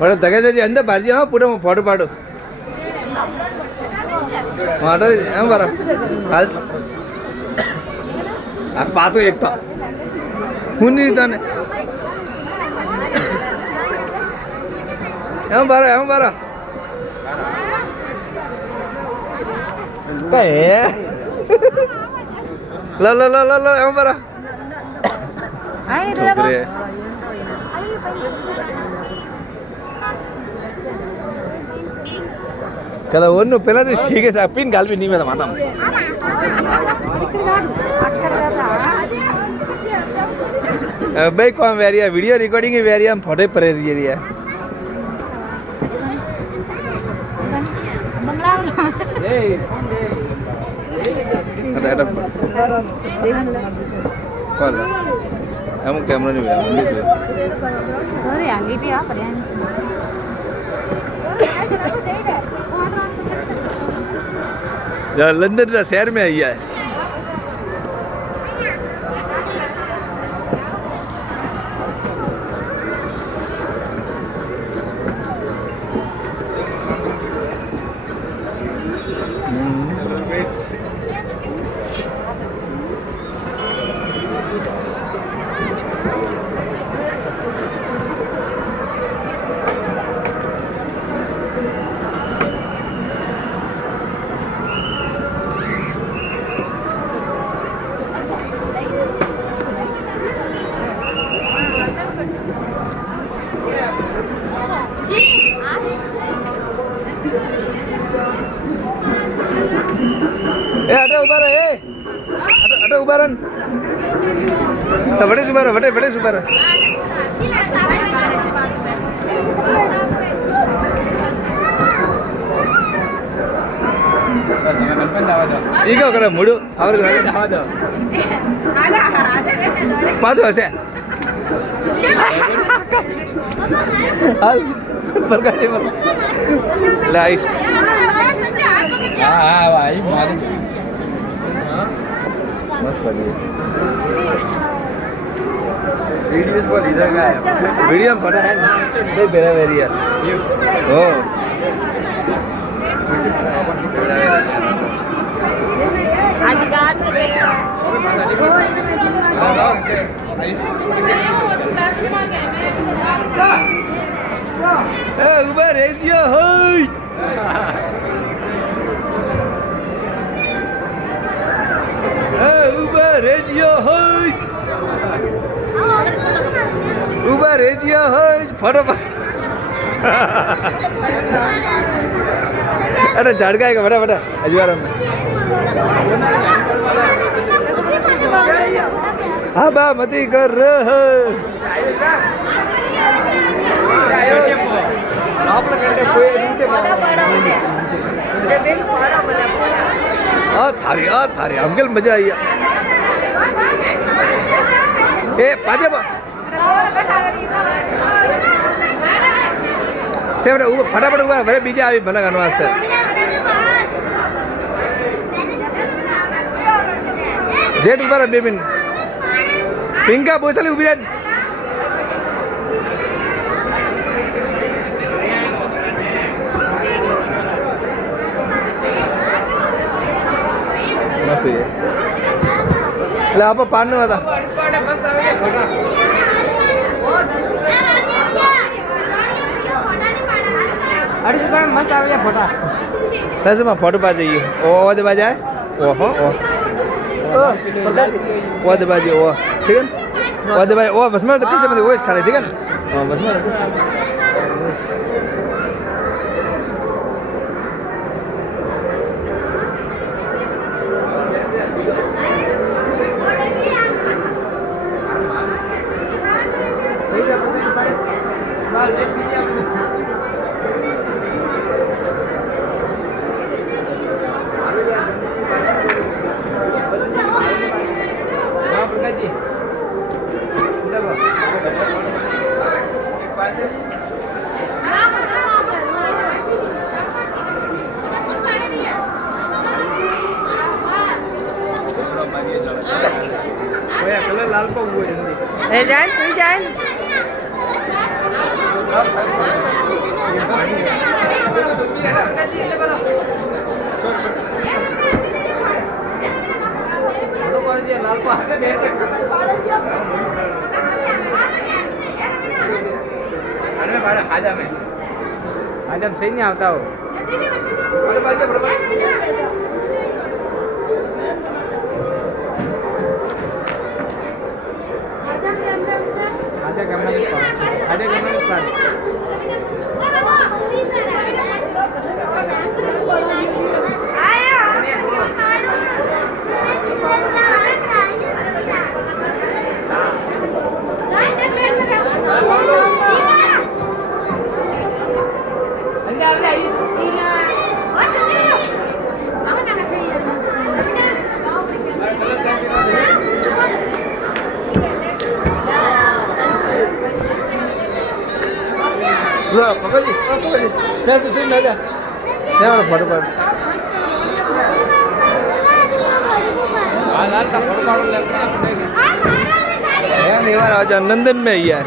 बड़ा दगा जी अंदर बाजी हाँ पूरा फोटो पाडो मारो हम बारा हाल आप पातो एक तो हुनी ताने हम बारा काय ला हम बारा కదా ఒన్ను పిల్లది ఠీకే సార్ పిన్ గాల్పి నీ మీద మాతాం भाई कौन वेरिया वीडियो रिकॉर्डिंग की वेरिया हम फोटो पर एरिया कौन हम कैमरा नहीं है सॉरी आगे भी आप लंदन शहर में आई है ada ubara ada ubaran bade subara ಈಗ ಕರೆ ಮೂಡು ಅವ್ರಿಗೆ ಹೌದು ಪಾಸು ಹಸೆ ಬರ್ಗಾಡಿ ಬರ್ ಲೈಸ್ हाँ भाई मालिक मस्त लगी वीडियोस पर इधर का वीडियो में पता है तो बेरा वेरिया ओ Uber Asia hey Uber Asia hey photo अरे झड़का है बड़ा बड़ा अजवार में हाँ बा मती कर रहे थारी अंकल मजा आई ए पाजे बा फटाफट हुआ भले बीजे आई बना गाना वास्ते जेट ऊपर बेबिन पिंका बोसली उबिरन मस्त है ले आप पान में बता अरे तो मस्त आ गया फोटो वैसे मैं फोटो पा जाइए ओ दबा जाए ओहो ओ दबा जाइए ओ ठीक है ओ दबा ओ बस मैं तो पीछे में वो इस खाने ठीक है हां बस मैं लाल को हुए जाए आज हम सही नहीं आता हो आजा कैमरा પકડજી ત્યાં સુધી ના જા ત્યાં ફોટો પાડ हाल हाल का फोटो पाड़ लेते हैं अपने यार नंदन में ही है